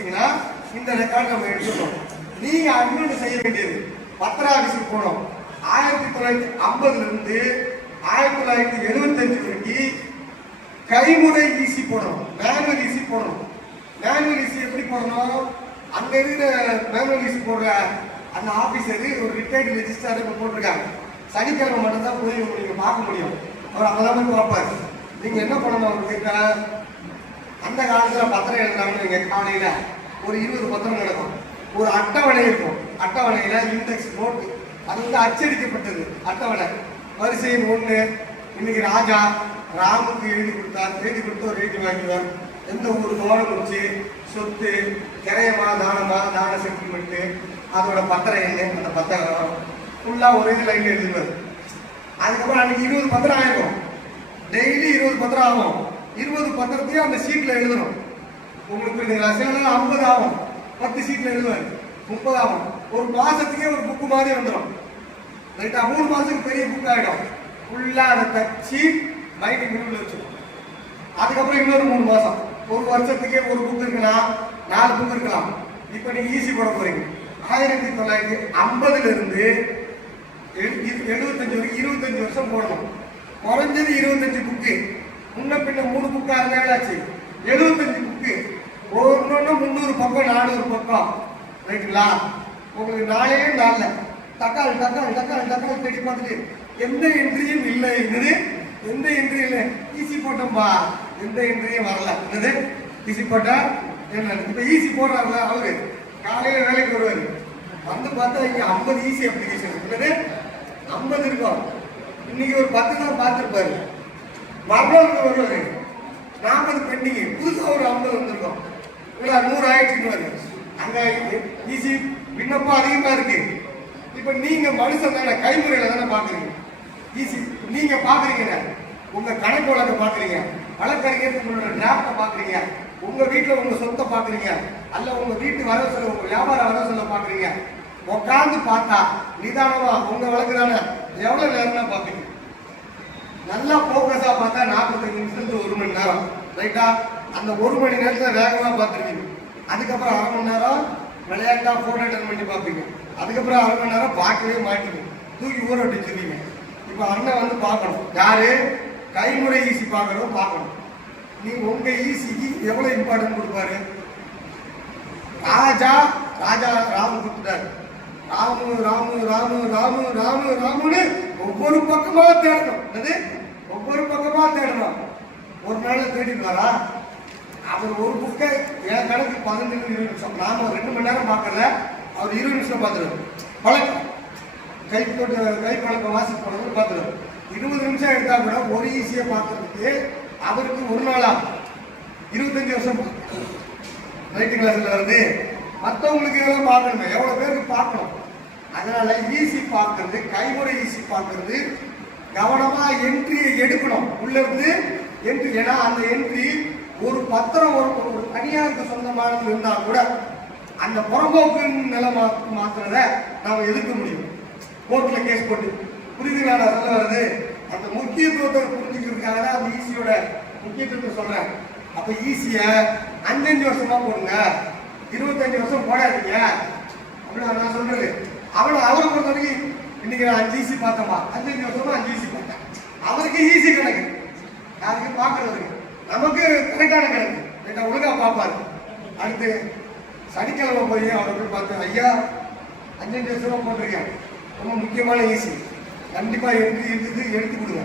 வச்சிட்டீங்கன்னா இந்த ரெக்கார்டு நம்ம எடுத்துக்கணும் நீங்க இன்னொன்று செய்ய வேண்டியது. பத்திரா விசிட் போனோம். ஆயிரத்தி தொள்ளாயிரத்தி ஐம்பதுல இருந்து ஆயிரத்தி தொள்ளாயிரத்தி எழுபத்தஞ்சு வரைக்கும் கைமுறை ஈசி போடணும். மேனுவல் ஈசி போடணும். மேனுவல் ஈசி எப்படி போடணும்? அங்க இருக்கிற மேனுவல் ஈசி போடுற அந்த ஆபீசர் ஒரு ரிட்டையர்டு ரெஜிஸ்டார் இப்போ போட்டிருக்காங்க. சனிக்கிழமை மட்டும் தான் போய் நீங்க பார்க்க முடியும். அவர் அப்பதான் போய் பார்ப்பார். நீங்க என்ன பண்ணணும் அவர்கிட்ட? அந்த காலத்தில் பத்திரம் எழுதுறாங்கன்னு நீங்கள் காலையில ஒரு இருபது பத்திரம் நடக்கும் ஒரு அட்டவணை இருக்கும். அட்டவணையில் இண்டெக்ஸ் நோட்டு அது வந்து அச்சடிக்கப்பட்டது. அட்டவணை. வரிசை ஒன்று இன்னைக்கு ராஜா ராமுக்கு எழுதி கொடுத்தார். எழுதி கொடுத்து ஒரு எழுதி வாங்கிடுவார். எந்த ஊர்? கவனம் வச்சு சொத்து கிரையமா தானமா தான செட்டில்மெண்ட்டு அதோட பத்திரம் என்ன? அந்த பத்திரம். ஃபுல்லாக ஒரே லைன் எழுதிடுவார். அதுக்கப்புறம் அன்னைக்கு இருபது பத்திரம் ஆகிடும் டெய்லி இருபது பத்திரம் ஆகும். இருபது பத்திரத்தையும் அந்த சீட்டில் எழுதணும். உங்களுக்கு புரியுதுங்களா? சில ஐம்பது ஆகும். பத்து சீட்டில் எழுதுவார் முப்பது ஆகும். ஒரு மாதத்துக்கே ஒரு புக்கு மாதிரி வந்துடும் ரைட்டா மூணு மாதத்துக்கு பெரிய புக் ஆகிடும் ஃபுல்லாக அதை தச்சு மைண்டிங் முடிவில் வச்சிடும் அதுக்கப்புறம் இன்னொரு மூணு மாதம் ஒரு வருஷத்துக்கே ஒரு புக் இருக்கலாம் நாலு புக் இருக்கலாம். இப்போ நீங்கள் ஈஸி போட போகிறீங்க ஆயிரத்தி தொள்ளாயிரத்தி ஐம்பதுலேருந்து எழு- இரு- எழுபத்தஞ்சு வரைக்கும் இருபத்தஞ்சு வருஷம் போடணும். குறைஞ்சது இருபத்தஞ்சு புக்கு முன்ன பின்ன மூணு புக்கா இருந்தாச்சு எழுபத்தஞ்சு புக்கு ஒன்னொன்னு முந்நூறு பக்கம் நானூறு பக்கம். ரைட்டுங்களா? உங்களுக்கு நாளே நாளில். தக்காளி தக்காளி தக்காளி தக்காளி தேடி பார்த்துட்டு எந்த என்ட்ரியும் இல்லை. என்னது? எந்த என்ட்ரியும் இல்லை? ஈஸி போட்டோம்பா. எந்த என்ட்ரியும் வரல. என்னது? ஈஸி போட்டா என்ன இப்போ ஈஸி போடுறாருல அவரு. காலையில் வேலைக்கு வருவார். வந்து பார்த்தா இங்கே ஐம்பது ஈஸி அப்ளிகேஷன் என்னது? ஐம்பது இருக்கும். இன்னைக்கு ஒரு பத்து தான் பார்த்துருப்பாரு. வரலாறு வருவாரு நாற்பது பெண்டிங் புதுசாக ஒரு ஐம்பது வந்திருக்கோம். இல்லை நூறு ஆயிடுச்சுன்னு வருது அங்க ஈஸி விண்ணப்பம் அதிகமா இருக்கு. இப்ப நீங்க மனுஷன் தானே கைமுறையில தானே பாக்குறீங்க. ஈஸி நீங்க பாக்குறீங்க உங்க கணக்கு வழக்க பாக்குறீங்க. வழக்கறிஞர் உங்களோட டிராப்ட பாக்குறீங்க. உங்க வீட்டுல உங்க சொத்தை பாக்குறீங்க. அல்ல உங்க வீட்டு வரவு சொல்ல உங்க வியாபார வரவு சொல்ல பாக்குறீங்க. உட்காந்து பார்த்தா நிதானமா உங்க வழக்குறான எவ்வளவு நேரம் தான் நல்லா போ பார்த்தா நாற்பத்தஞ்சு நிமிஷத்துக்கு ஒரு மணி நேரம். ரைட்டா அந்த ஒரு மணி நேரத்துல வேகமா பார்த்துருக்கீங்க அதுக்கப்புறம் அரை மணி நேரம் விளையாட்டா போட்டோ அட்டன் பண்ணி பார்ப்பீங்க. அதுக்கப்புறம் அரை மணி நேரம் பார்க்கவே மாட்டீங்க. தூக்கி ஊற விட்டுருவீங்க இப்போ அண்ணன் வந்து பார்க்கணும். யாரு? கைமுறை ஈசி பார்க்கறோம் பார்க்கணும். நீ உங்க ஈசிக்கு எவ்வளவு இம்பார்ட்டன்ட் கொடுப்பாரு? ராஜா ராஜா ராமு கொடுத்துட்டாரு. ராமு ராமு ராமு ராமு ராமு ராமுன்னு ஒவ்வொரு பக்கமாக தேடணும். என்னது? ஒவ்வொரு பக்கமாக தேடுறோம். ஒரு நாள் தேடிட்டு வரா. அவர் ஒரு புக்கை என் கணக்கு பதினஞ்சு இருபது நிமிஷம். நாம ரெண்டு மணி நேரம் பார்க்கல அவர் இருபது நிமிஷம் பார்த்துருவோம் பழக்கம். கை போட்டு கை பழக்கம் வாசிப்பு போனது பார்த்துருவோம் இருபது நிமிஷம் எடுத்தா கூட ஒரு ஈஸியாக பார்க்கறதுக்கு அவருக்கு ஒரு நாளா. இருபத்தஞ்சு வருஷம். ரைட்டு கிளாஸில் வருது மற்றவங்களுக்கு எவ்வளோ பார்க்கணுமே. எவ்வளோ பேருக்கு பார்க்கணும்? அதனால ஈஸி பார்க்கறது கைமுறை ஈஸி பார்க்கறது கவனம் என்ட்ரியை எடுக்கணும். உள்ள இருந்து என்ட்ரி ஏன்னா அந்த என்ட்ரி ஒரு பத்திரம் ஒரு ஒரு தனியாருக்கு சொந்தமானது இருந்தா கூட அந்த புறம்போக்கு நிலை மா மாத்துறத நாம எதிர்க்க முடியும். கோர்ட்ல கேஸ் போட்டு. புரியுதுங்களா நான் சொல்ல வர்றது? அந்த முக்கியத்துவத்தை புரிஞ்சுக்கிறதுக்காக தான் அந்த ஈஸியோட முக்கியத்துவத்தை சொல்றேன். அப்ப ஈஸிய அஞ்சஞ்சு வருஷமா போடுங்க. இருபத்தஞ்சு வருஷம் போடாதீங்க. அப்படின்னு நான் சொல்றது. அவனை அவரை பொறுத்த வரைக்கும் இன்னைக்கு நான் அஞ்சு ஈசி பார்த்தோமா அஞ்சஞ்சு வருஷமா அஞ்சு ஈசி அவருக்கு ஈஸி கணக்கு யாருக்கு பார்க்கறதுக்கு நமக்கு கரெக்டான கணக்கு ரைட்டா ஒழுங்கா பார்ப்பாரு. அடுத்து சனிக்கிழமை போய் அவரை போய் பார்த்து ஐயா அஞ்சஞ்சு ரூபா போட்டிருக்கேன். ரொம்ப முக்கியமான ஈஸி கண்டிப்பாக என்ட்ரி இருக்குது எடுத்து கொடுங்க.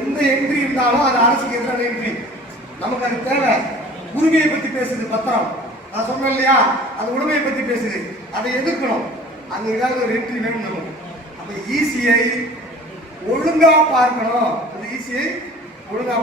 எந்த என்ட்ரி இருந்தாலும் அது அரசுக்கு எதிரான என்ட்ரி நமக்கு அது தேவை. உரிமையை பற்றி பேசுது பத்திரம். நான் சொன்னேன் இல்லையா? அது உரிமையை பற்றி பேசுது. அதை எதிர்க்கணும். அந்த ஏதாவது ஒரு என்ட்ரி வேணும் நமக்கு. அப்போ ஈஸியை ஒழுங்கா பார்க்கணும். அந்த ஈஸி ஒழுங்கா